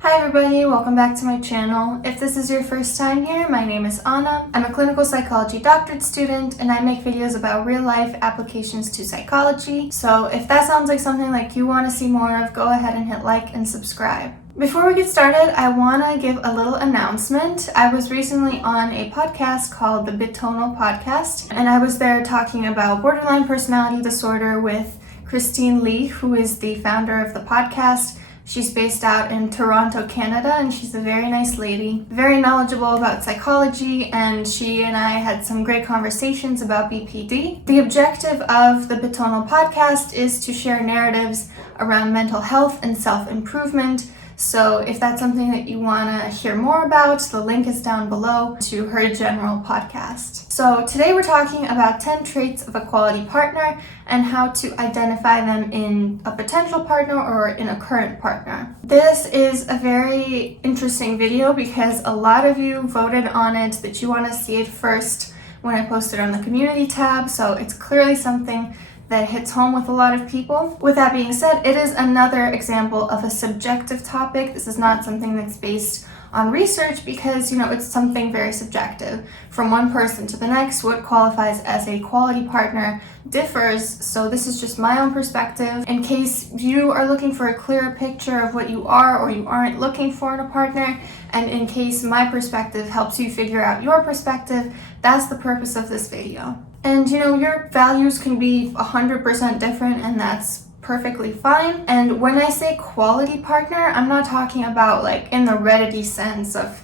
Hi everybody, welcome back to my channel. If this is your first time here, my name is Anna. I'm a clinical psychology doctorate student and I make videos about real life applications to psychology. So if that sounds like something like you want to see more of, go ahead and hit like and subscribe. Before we get started, I want to give a little announcement. I was recently on a podcast called the Bitonal Podcast, and I was there talking about borderline personality disorder with Christine Lee, who is the founder of the podcast. She's based out in Toronto, Canada, and she's a very nice lady, very knowledgeable about psychology, and she and I had some great conversations about BPD. The objective of the Bitonal podcast is to share narratives around mental health and self-improvement. So if that's something that you want to hear more about, the link is down below to her general podcast. So today we're talking about 10 traits of a quality partner and how to identify them in a potential partner or in a current partner. This is a very interesting video because a lot of you voted on it that you want to see it first when I posted on the community tab, so it's clearly something that hits home with a lot of people. With that being said, it is another example of a subjective topic. This is not something that's based on research because, it's something very subjective. From one person to the next, what qualifies as a quality partner differs. So this is just my own perspective. In case you are looking for a clearer picture of what you are or you aren't looking for in a partner, and in case my perspective helps you figure out your perspective, that's the purpose of this video. And your values can be 100% different, and that's perfectly fine. And when I say quality partner, I'm not talking about in the Reddity sense of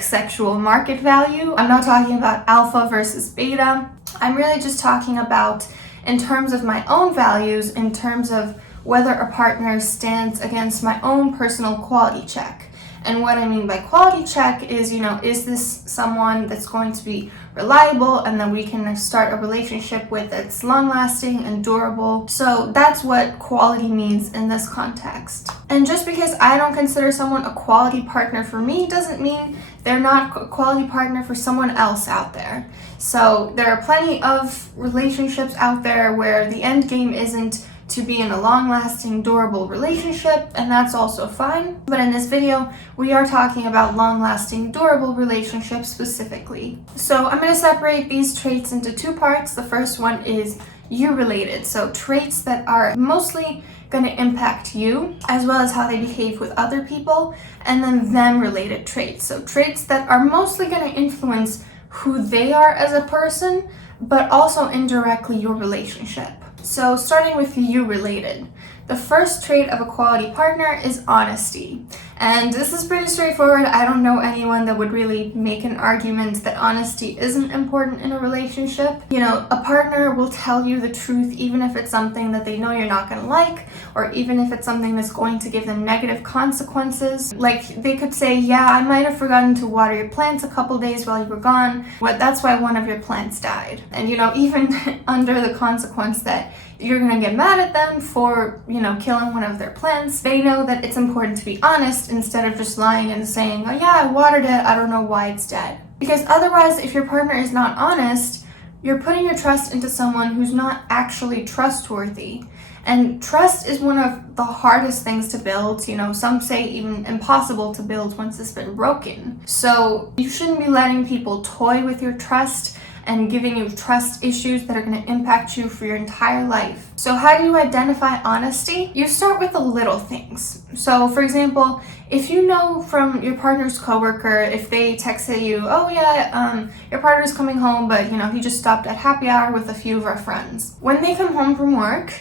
sexual market value. I'm not talking about alpha versus beta. I'm really just talking about in terms of my own values, in terms of whether a partner stands against my own personal quality check. And what I mean by quality check is, is this someone that's going to be reliable and that we can start a relationship with that's long-lasting and durable. So that's what quality means in this context. And just because I don't consider someone a quality partner for me doesn't mean they're not a quality partner for someone else out there. So there are plenty of relationships out there where the end game isn't to be in a long-lasting, durable relationship, and that's also fine. But in this video, we are talking about long-lasting, durable relationships specifically. So I'm going to separate these traits into two parts. The first one is you-related, so traits that are mostly going to impact you, as well as how they behave with other people, and then them-related traits, so traits that are mostly going to influence who they are as a person, but also indirectly your relationship. So starting with you-related, the first trait of a quality partner is honesty. And this is pretty straightforward. I don't know anyone that would really make an argument that honesty isn't important in a relationship. A partner will tell you the truth even if it's something that they know you're not going to like, or even if it's something that's going to give them negative consequences. They could say, yeah, I might have forgotten to water your plants a couple days while you were gone. That's why one of your plants died. And even under the consequence that you're going to get mad at them for, killing one of their plants, they know that it's important to be honest instead of just lying and saying, oh yeah, I watered it, I don't know why it's dead. Because otherwise, if your partner is not honest, you're putting your trust into someone who's not actually trustworthy. And trust is one of the hardest things to build. Some say even impossible to build once it's been broken. So you shouldn't be letting people toy with your trust and giving you trust issues that are going to impact you for your entire life. So how do you identify honesty? You start with the little things. So for example, if you know from your partner's coworker, if they texted you, oh yeah, your partner's coming home, but he just stopped at happy hour with a few of our friends. When they come home from work,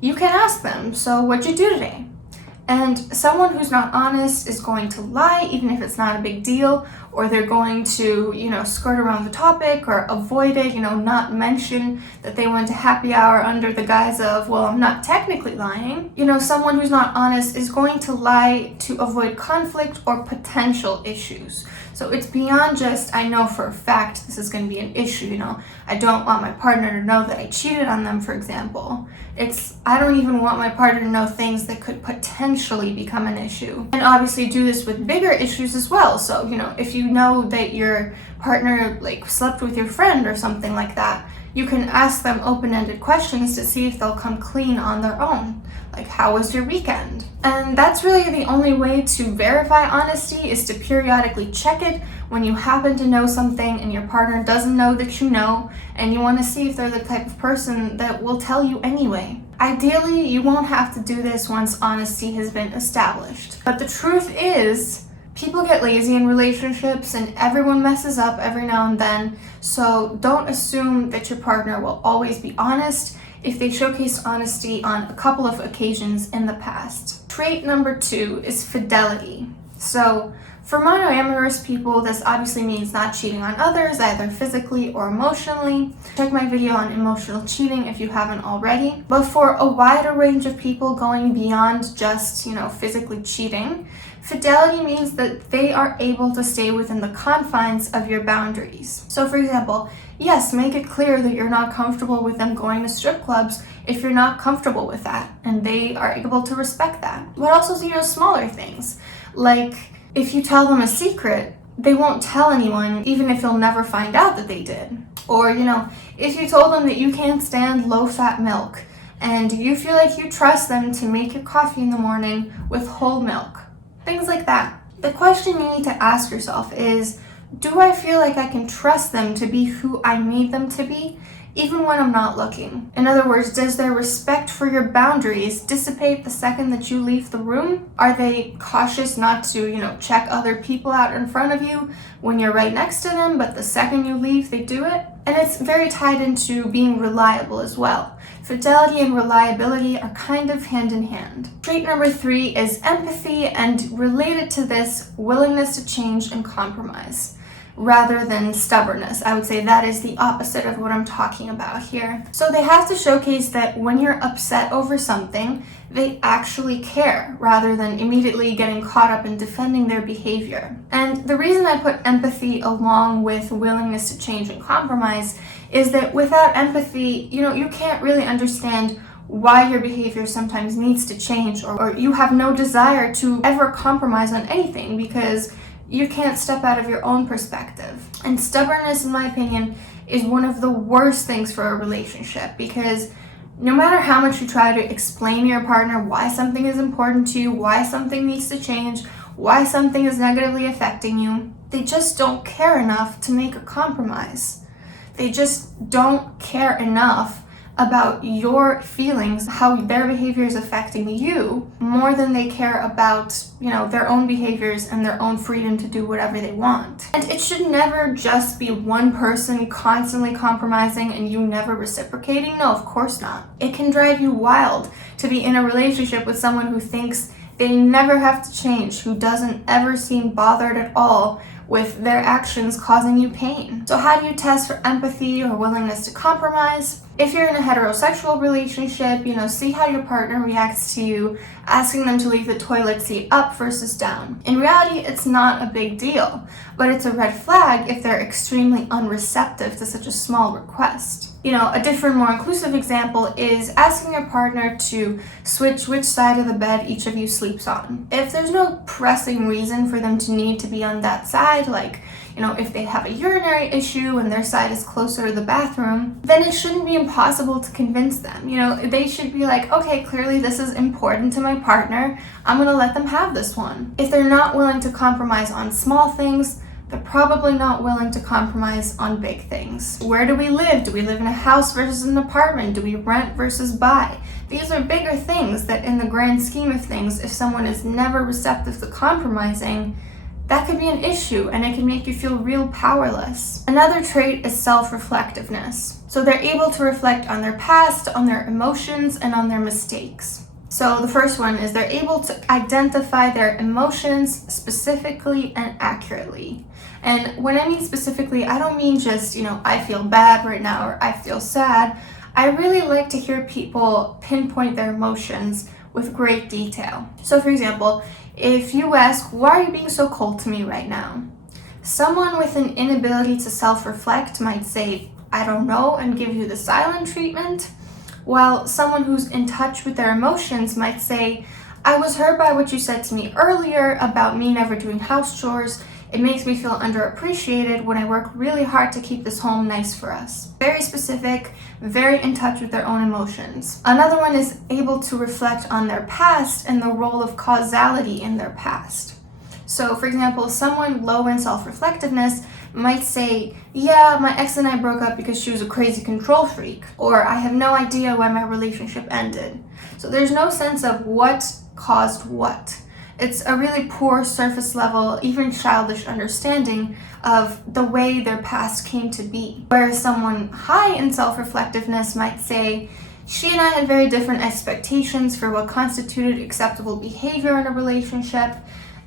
you can ask them, so what'd you do today? And someone who's not honest is going to lie, even if it's not a big deal, or they're going to, skirt around the topic or avoid it, not mention that they went to happy hour under the guise of, well, I'm not technically lying. Someone who's not honest is going to lie to avoid conflict or potential issues. So it's beyond just, I know for a fact this is going to be an issue, I don't want my partner to know that I cheated on them, for example. I don't even want my partner to know things that could potentially become an issue. And obviously do this with bigger issues as well. So, if you know that your partner slept with your friend or something like that, You can ask them open-ended questions to see if they'll come clean on their own. Like, how was your weekend? And that's really the only way to verify honesty, is to periodically check it when you happen to know something and your partner doesn't know that you know, and you want to see if they're the type of person that will tell you anyway. Ideally, you won't have to do this once honesty has been established. But the truth is, people get lazy in relationships and everyone messes up every now and then, so don't assume that your partner will always be honest if they showcase honesty on a couple of occasions in the past. Trait number 2 is fidelity. So for monoamorous people, this obviously means not cheating on others, either physically or emotionally. Check my video on emotional cheating if you haven't already. But for a wider range of people going beyond just, physically cheating, fidelity means that they are able to stay within the confines of your boundaries. So for example, yes, make it clear that you're not comfortable with them going to strip clubs if you're not comfortable with that, and they are able to respect that. But also, smaller things, like if you tell them a secret, they won't tell anyone, even if you'll never find out that they did. Or, if you told them that you can't stand low-fat milk, and you feel like you trust them to make your coffee in the morning with whole milk. Things like that. The question you need to ask yourself is, do I feel like I can trust them to be who I need them to be, even when I'm not looking? In other words, does their respect for your boundaries dissipate the second that you leave the room? Are they cautious not to, check other people out in front of you when you're right next to them, but the second you leave, they do it? And it's very tied into being reliable as well. Fidelity and reliability are kind of hand in hand. Trait number 3 is empathy, and related to this, willingness to change and compromise, rather than stubbornness. I would say that is the opposite of what I'm talking about here. So they have to showcase that when you're upset over something, they actually care, rather than immediately getting caught up in defending their behavior. And the reason I put empathy along with willingness to change and compromise is that without empathy, you can't really understand why your behavior sometimes needs to change, or you have no desire to ever compromise on anything because you can't step out of your own perspective. And stubbornness, in my opinion, is one of the worst things for a relationship, because no matter how much you try to explain to your partner why something is important to you, why something needs to change, why something is negatively affecting you, they just don't care enough to make a compromise. They just don't care enough about your feelings, how their behavior is affecting you, more than they care about, their own behaviors and their own freedom to do whatever they want. And it should never just be one person constantly compromising and you never reciprocating. No, of course not. It can drive you wild to be in a relationship with someone who thinks they never have to change, who doesn't ever seem bothered at all with their actions causing you pain. So how do you test for empathy or willingness to compromise? If you're in a heterosexual relationship, see how your partner reacts to you asking them to leave the toilet seat up versus down. In reality, it's not a big deal, but it's a red flag if they're extremely unreceptive to such a small request. A different, more inclusive example is asking your partner to switch which side of the bed each of you sleeps on. If there's no pressing reason for them to need to be on that side, like, if they have a urinary issue and their side is closer to the bathroom, then it shouldn't be impossible to convince them. They should be like, okay, clearly this is important to my partner. I'm gonna let them have this one. If they're not willing to compromise on small things, they're probably not willing to compromise on big things. Where do we live? Do we live in a house versus an apartment? Do we rent versus buy? These are bigger things that, in the grand scheme of things, if someone is never receptive to compromising, that could be an issue, and it can make you feel real powerless. Another trait is self-reflectiveness. So they're able to reflect on their past, on their emotions, and on their mistakes. So the first one is they're able to identify their emotions specifically and accurately. And when I mean specifically, I don't mean just, I feel bad right now or I feel sad. I really like to hear people pinpoint their emotions with great detail. So for example, if you ask, why are you being so cold to me right now? Someone with an inability to self-reflect might say, I don't know, and give you the silent treatment, while someone who's in touch with their emotions might say, I was hurt by what you said to me earlier about me never doing house chores. It makes me feel underappreciated when I work really hard to keep this home nice for us. Very specific, very in touch with their own emotions. Another one is able to reflect on their past and the role of causality in their past. So, for example, someone low in self-reflectiveness might say, yeah, my ex and I broke up because she was a crazy control freak, or I have no idea why my relationship ended. So there's no sense of what caused what. It's a really poor surface level, even childish understanding of the way their past came to be. Whereas someone high in self-reflectiveness might say, she and I had very different expectations for what constituted acceptable behavior in a relationship.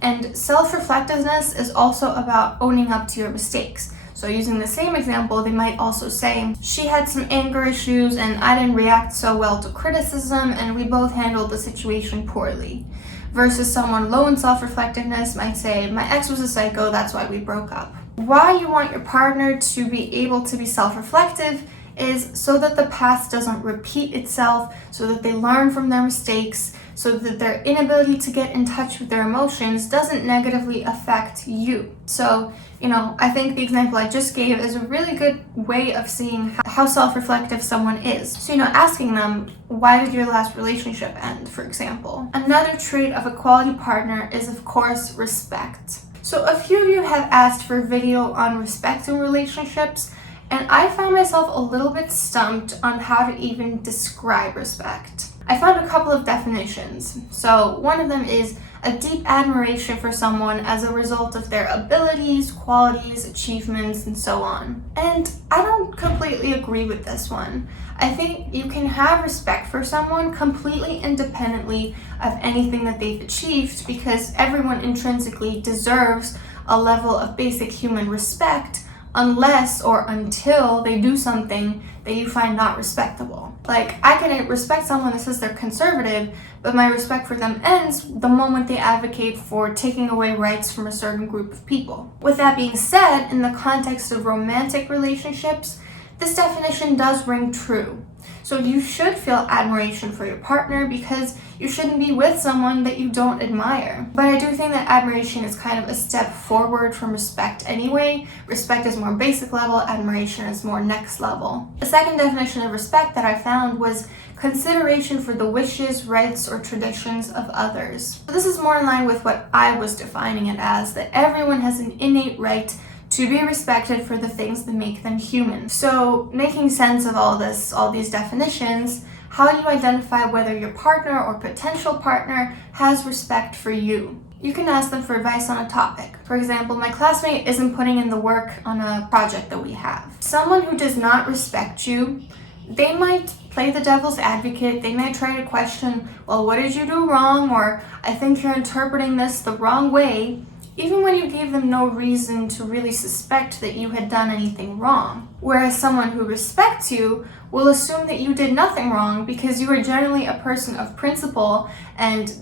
And self-reflectiveness is also about owning up to your mistakes. So using the same example, they might also say, she had some anger issues and I didn't react so well to criticism and we both handled the situation poorly. Versus someone low in self-reflectiveness might say, my ex was a psycho, that's why we broke up. Why you want your partner to be able to be self-reflective is so that the past doesn't repeat itself, so that they learn from their mistakes, so that their inability to get in touch with their emotions doesn't negatively affect you. So, I think the example I just gave is a really good way of seeing how self-reflective someone is. So, asking them, why did your last relationship end, for example? Another trait of a quality partner is, of course, respect. So a few of you have asked for a video on respect in relationships, and I found myself a little bit stumped on how to even describe respect. I found a couple of definitions. So one of them is a deep admiration for someone as a result of their abilities, qualities, achievements, and so on. And I don't completely agree with this one. I think you can have respect for someone completely independently of anything that they've achieved, because everyone intrinsically deserves a level of basic human respect unless or until they do something that you find not respectable. Like, I can respect someone that says they're conservative, but my respect for them ends the moment they advocate for taking away rights from a certain group of people. With that being said, in the context of romantic relationships, this definition does ring true. So you should feel admiration for your partner because you shouldn't be with someone that you don't admire. But I do think that admiration is kind of a step forward from respect anyway. Respect is more basic level, admiration is more next level. The second definition of respect that I found was consideration for the wishes, rights, or traditions of others. So this is more in line with what I was defining it as, that everyone has an innate right to be respected for the things that make them human. So making sense of all these definitions, how do you identify whether your partner or potential partner has respect for you? You can ask them for advice on a topic. For example, my classmate isn't putting in the work on a project that we have. Someone who does not respect you, they might play the devil's advocate. They might try to question, well, what did you do wrong? Or I think you're interpreting this the wrong way, even when you gave them no reason to really suspect that you had done anything wrong. Whereas someone who respects you will assume that you did nothing wrong because you are generally a person of principle, and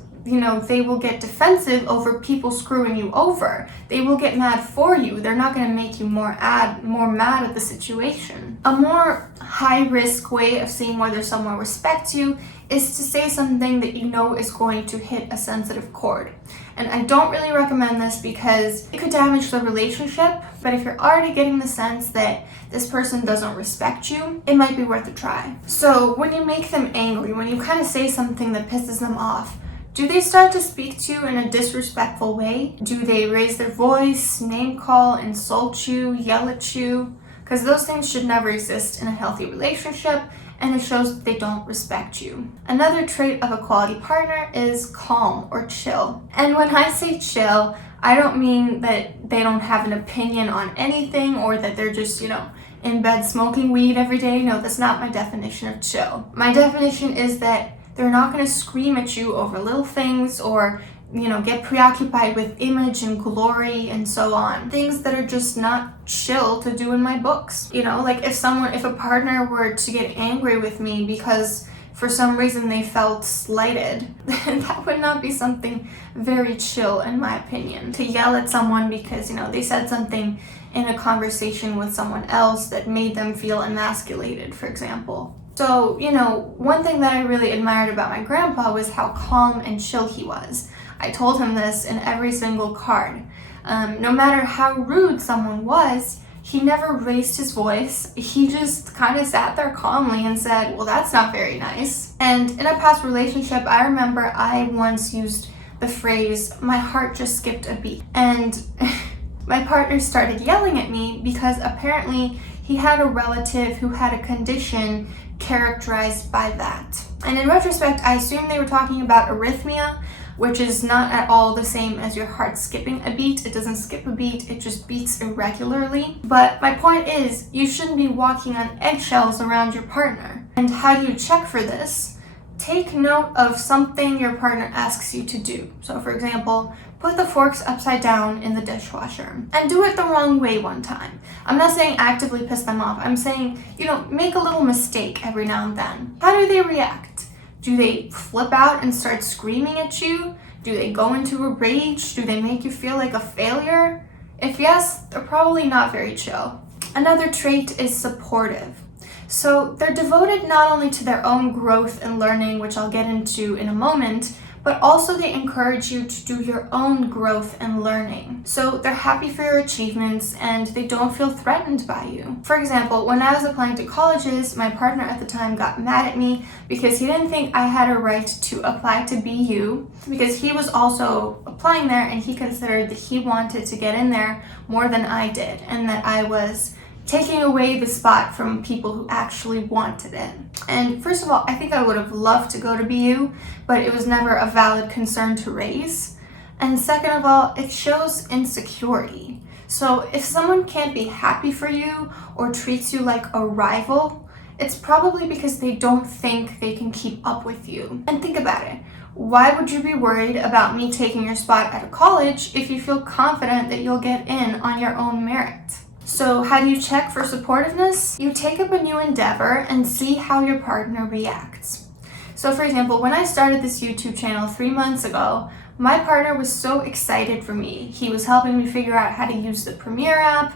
they will get defensive over people screwing you over. They will get mad for you. They're not going to make you more mad at the situation. A more high-risk way of seeing whether someone respects you is to say something that you know is going to hit a sensitive chord. And I don't really recommend this because it could damage the relationship, but if you're already getting the sense that this person doesn't respect you, it might be worth a try. So when you make them angry, when you kind of say something that pisses them off, do they start to speak to you in a disrespectful way? Do they raise their voice, name call, insult you, yell at you? Because those things should never exist in a healthy relationship, and it shows that they don't respect you. Another trait of a quality partner is calm or chill. And when I say chill, I don't mean that they don't have an opinion on anything or that they're just, in bed smoking weed every day. No, that's not my definition of chill. My definition is that they're not going to scream at you over little things or, get preoccupied with image and glory and so on. Things that are just not chill to do in my books. Like if a partner were to get angry with me because for some reason they felt slighted, then that would not be something very chill in my opinion. To yell at someone because, they said something in a conversation with someone else that made them feel emasculated, for example. So, one thing that I really admired about my grandpa was how calm and chill he was. I told him this in every single card. No matter how rude someone was, he never raised his voice. He just kind of sat there calmly and said, well, that's not very nice. And in a past relationship, I remember I once used the phrase, my heart just skipped a beat. And my partner started yelling at me because apparently he had a relative who had a condition characterized by that. And in retrospect, I assume they were talking about arrhythmia, which is not at all the same as your heart skipping a beat. It doesn't skip a beat, it just beats irregularly. But my point is, you shouldn't be walking on eggshells around your partner. And how do you check for this? Take note of something your partner asks you to do. So for example, put the forks upside down in the dishwasher and do it the wrong way one time. I'm not saying actively piss them off. I'm saying, make a little mistake every now and then. How do they react? Do they flip out and start screaming at you? Do they go into a rage? Do they make you feel like a failure? If yes, they're probably not very chill. Another trait is supportive. So they're devoted not only to their own growth and learning, which I'll get into in a moment, but also they encourage you to do your own growth and learning. So they're happy for your achievements and they don't feel threatened by you. For example, when I was applying to colleges, my partner at the time got mad at me because he didn't think I had a right to apply to BU because he was also applying there and he considered that he wanted to get in there more than I did and that I was taking away the spot from people who actually wanted it. And first of all, I think I would have loved to go to BU, but it was never a valid concern to raise. And second of all, it shows insecurity. So if someone can't be happy for you or treats you like a rival, it's probably because they don't think they can keep up with you. And think about it. Why would you be worried about me taking your spot at a college if you feel confident that you'll get in on your own merit? So how do you check for supportiveness? You take up a new endeavor and see how your partner reacts. So for example, when I started this YouTube channel 3 months ago, my partner was so excited for me. He was helping me figure out how to use the Premiere app.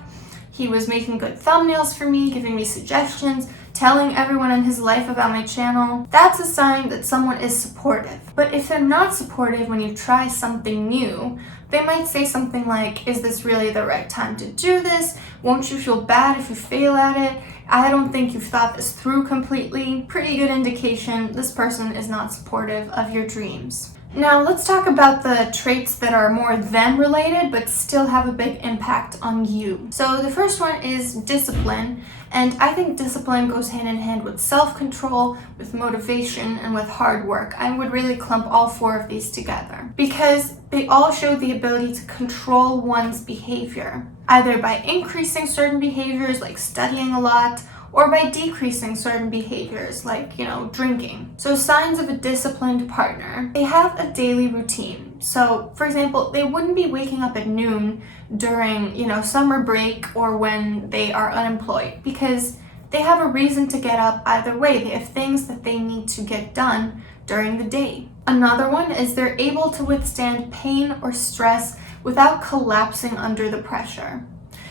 He was making good thumbnails for me, giving me suggestions, telling everyone in his life about my channel. That's a sign that someone is supportive. But if they're not supportive when you try something new, they might say something like, is this really the right time to do this? Won't you feel bad if you fail at it? I don't think you've thought this through completely. Pretty good indication this person is not supportive of your dreams. Now let's talk about the traits that are more them related but still have a big impact on you. So the first one is discipline, and I think discipline goes hand in hand with self-control, with motivation, and with hard work. I would really clump all 4 of these together because they all show the ability to control one's behavior, either by increasing certain behaviors like studying a lot, or by decreasing certain behaviors like, drinking. So signs of a disciplined partner, they have a daily routine. So for example, they wouldn't be waking up at noon during, summer break or when they are unemployed because they have a reason to get up either way. They have things that they need to get done during the day. Another one is they're able to withstand pain or stress without collapsing under the pressure.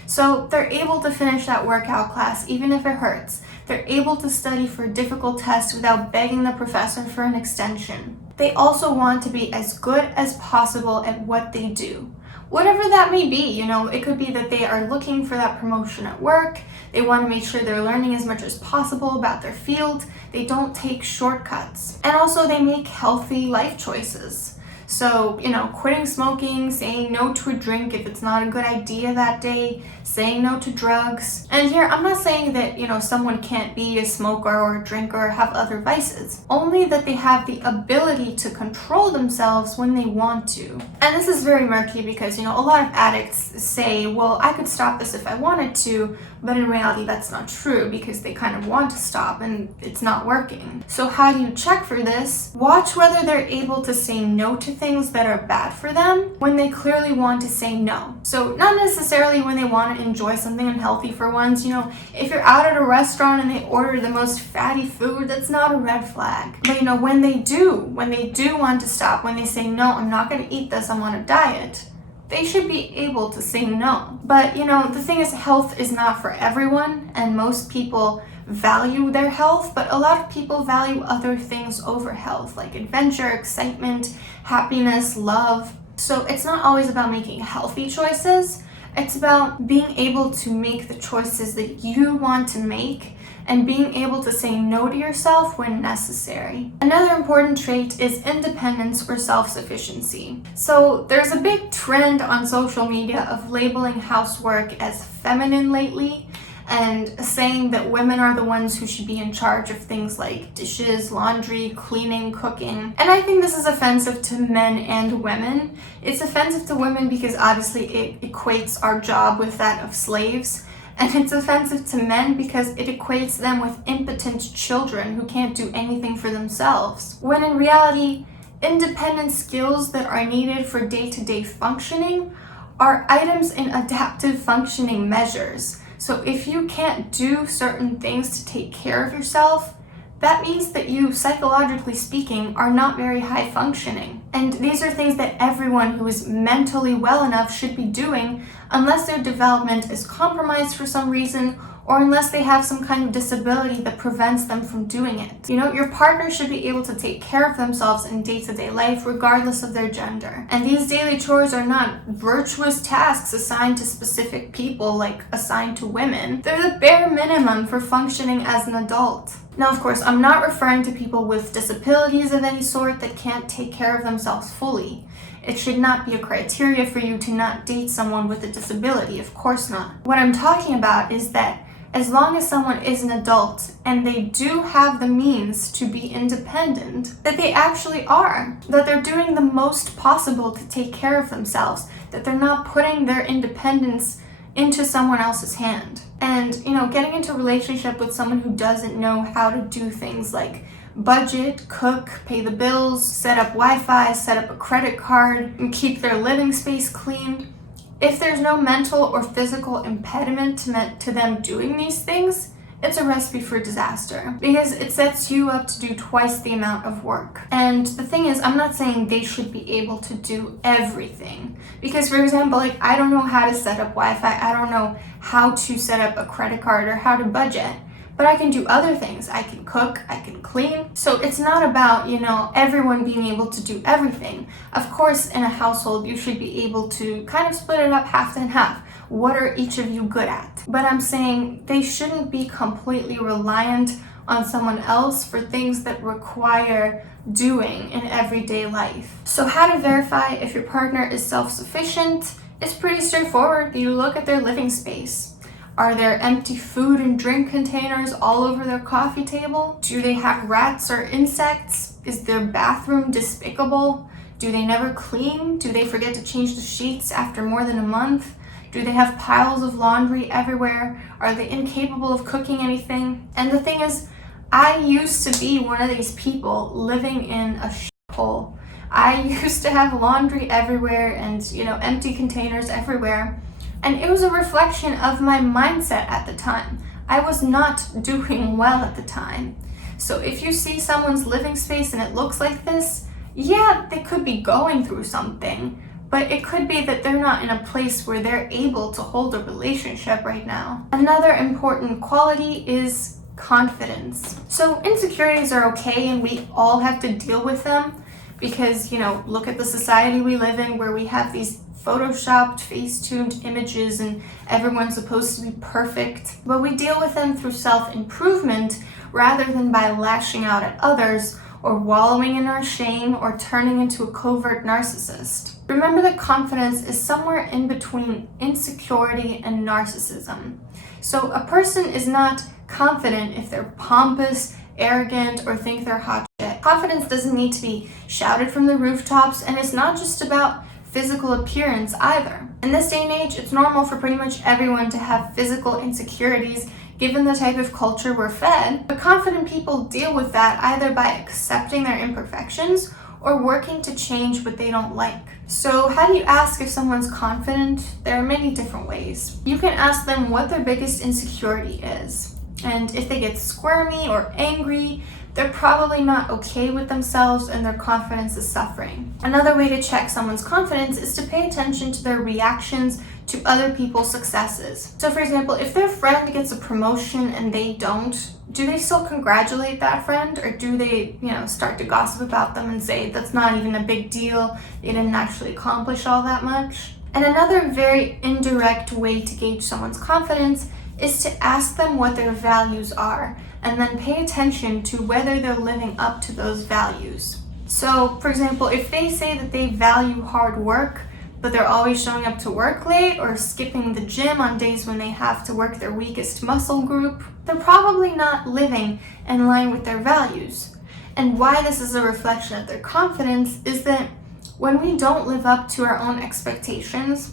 So they're able to finish that workout class even if it hurts. They're able to study for a difficult test without begging the professor for an extension. They also want to be as good as possible at what they do. Whatever that may be, it could be that they are looking for that promotion at work. They want to make sure they're learning as much as possible about their field. They don't take shortcuts. And also they make healthy life choices. So, quitting smoking, saying no to a drink if it's not a good idea that day, saying no to drugs. And here, I'm not saying that, someone can't be a smoker or a drinker or have other vices. Only that they have the ability to control themselves when they want to. And this is very murky because, a lot of addicts say, well, I could stop this if I wanted to, but in reality, that's not true because they kind of want to stop and it's not working. So how do you check for this? Watch whether they're able to say no to things that are bad for them when they clearly want to say no. So not necessarily when they want to enjoy something unhealthy for once. If you're out at a restaurant and they order the most fatty food, that's not a red flag. But when they do want to stop, when they say no, I'm not going to eat this, I'm on a diet, they should be able to say no. But the thing is, health is not for everyone, and most people value their health, but a lot of people value other things over health, like adventure, excitement, happiness, love. So it's not always about making healthy choices. It's about being able to make the choices that you want to make and being able to say no to yourself when necessary. Another important trait is independence or self-sufficiency. So there's a big trend on social media of labeling housework as feminine lately and saying that women are the ones who should be in charge of things like dishes, laundry, cleaning, cooking. And I think this is offensive to men and women. It's offensive to women because obviously it equates our job with that of slaves. And it's offensive to men because it equates them with impotent children who can't do anything for themselves. When in reality, independent skills that are needed for day-to-day functioning are items in adaptive functioning measures. So if you can't do certain things to take care of yourself, that means that you, psychologically speaking, are not very high functioning. And these are things that everyone who is mentally well enough should be doing unless their development is compromised for some reason or unless they have some kind of disability that prevents them from doing it. You know, your partner should be able to take care of themselves in day-to-day life regardless of their gender. And these daily chores are not virtuous tasks assigned to specific people like assigned to women. They're the bare minimum for functioning as an adult. Now, of course, I'm not referring to people with disabilities of any sort that can't take care of themselves fully. It should not be a criteria for you to not date someone with a disability, of course not. What I'm talking about is that as long as someone is an adult and they do have the means to be independent, that they actually are, that they're doing the most possible to take care of themselves, that they're not putting their independence into someone else's hand. And, you know, getting into a relationship with someone who doesn't know how to do things like budget, cook, pay the bills, set up Wi-Fi, set up a credit card, and keep their living space clean. If there's no mental or physical impediment to them doing these things, it's a recipe for disaster because it sets you up to do twice the amount of work. And the thing is, I'm not saying they should be able to do everything because, for example, like I don't know how to set up Wi-Fi, I don't know how to set up a credit card or how to budget, but I can do other things. I can cook, I can clean. So it's not about, you know, everyone being able to do everything. Of course, in a household, you should be able to kind of split it up half and half. What are each of you good at? But I'm saying they shouldn't be completely reliant on someone else for things that require doing in everyday life. So how to verify if your partner is self-sufficient is pretty straightforward. You look at their living space. Are there empty food and drink containers all over their coffee table? Do they have rats or insects? Is their bathroom despicable? Do they never clean? Do they forget to change the sheets after more than a month? Do they have piles of laundry everywhere? Are they incapable of cooking anything? And the thing is, I used to be one of these people living in a shithole. I used to have laundry everywhere and, you know, empty containers everywhere. And it was a reflection of my mindset at the time. I was not doing well at the time. So if you see someone's living space and it looks like this, yeah, they could be going through something, but it could be that they're not in a place where they're able to hold a relationship right now. Another important quality is confidence. So insecurities are okay and we all have to deal with them because, you know, look at the society we live in where we have these photoshopped, face-tuned images and everyone's supposed to be perfect. But we deal with them through self-improvement rather than by lashing out at others or wallowing in our shame or turning into a covert narcissist. Remember that confidence is somewhere in between insecurity and narcissism. So a person is not confident if they're pompous, arrogant, or think they're hot shit. Confidence doesn't need to be shouted from the rooftops, and it's not just about physical appearance either. In this day and age, it's normal for pretty much everyone to have physical insecurities given the type of culture we're fed, but confident people deal with that either by accepting their imperfections or working to change what they don't like. So how do you ask if someone's confident? There are many different ways. You can ask them what their biggest insecurity is. And if they get squirmy or angry, they're probably not okay with themselves and their confidence is suffering. Another way to check someone's confidence is to pay attention to their reactions to other people's successes. So for example, if their friend gets a promotion and they don't, do they still congratulate that friend, or do they, start to gossip about them and say that's not even a big deal, they didn't actually accomplish all that much? And another very indirect way to gauge someone's confidence is to ask them what their values are, and then pay attention to whether they're living up to those values. So, for example, if they say that they value hard work, but they're always showing up to work late or skipping the gym on days when they have to work their weakest muscle group, they're probably not living in line with their values. And why this is a reflection of their confidence is that when we don't live up to our own expectations,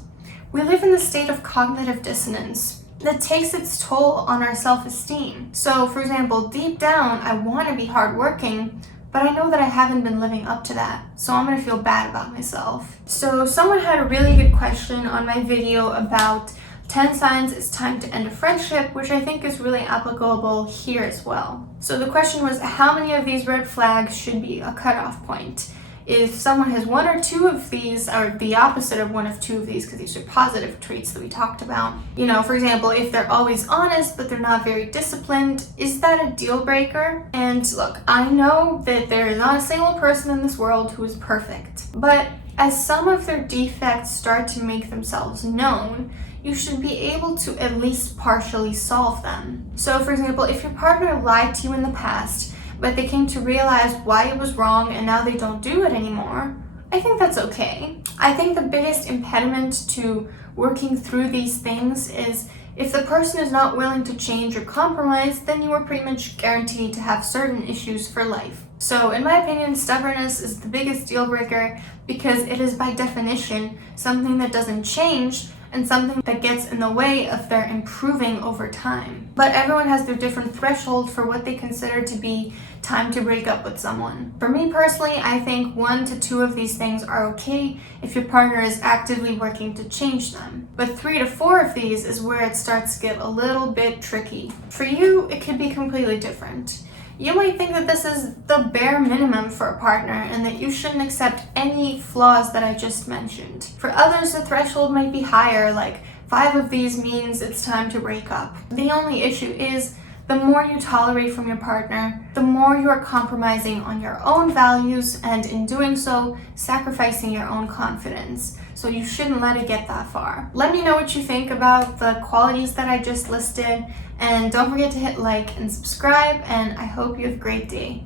we live in a state of cognitive dissonance that takes its toll on our self-esteem. So, for example, deep down, I want to be hardworking, but I know that I haven't been living up to that, so I'm going to feel bad about myself. So someone had a really good question on my video about 10 signs it's time to end a friendship, which I think is really applicable here as well. So the question was, how many of these red flags should be a cutoff point? If someone has one or two of these, or the opposite of one of two of these, because these are positive traits that we talked about. For example, if they're always honest, but they're not very disciplined, is that a deal breaker? And look, I know that there is not a single person in this world who is perfect, but as some of their defects start to make themselves known, you should be able to at least partially solve them. So for example, if your partner lied to you in the past, but they came to realize why it was wrong and now they don't do it anymore, I think that's okay. I think the biggest impediment to working through these things is if the person is not willing to change or compromise, then you are pretty much guaranteed to have certain issues for life. So in my opinion, stubbornness is the biggest deal breaker because it is by definition something that doesn't change and something that gets in the way of their improving over time. But everyone has their different threshold for what they consider to be time to break up with someone. For me personally, I think 1 to 2 of these things are okay if your partner is actively working to change them. But 3 to 4 of these is where it starts to get a little bit tricky. For you, it could be completely different. You might think that this is the bare minimum for a partner and that you shouldn't accept any flaws that I just mentioned. For others, the threshold might be higher, like 5 of these means it's time to break up. The only issue is the more you tolerate from your partner, the more you are compromising on your own values and in doing so, sacrificing your own confidence. So you shouldn't let it get that far. Let me know what you think about the qualities that I just listed, and don't forget to hit like and subscribe, and I hope you have a great day.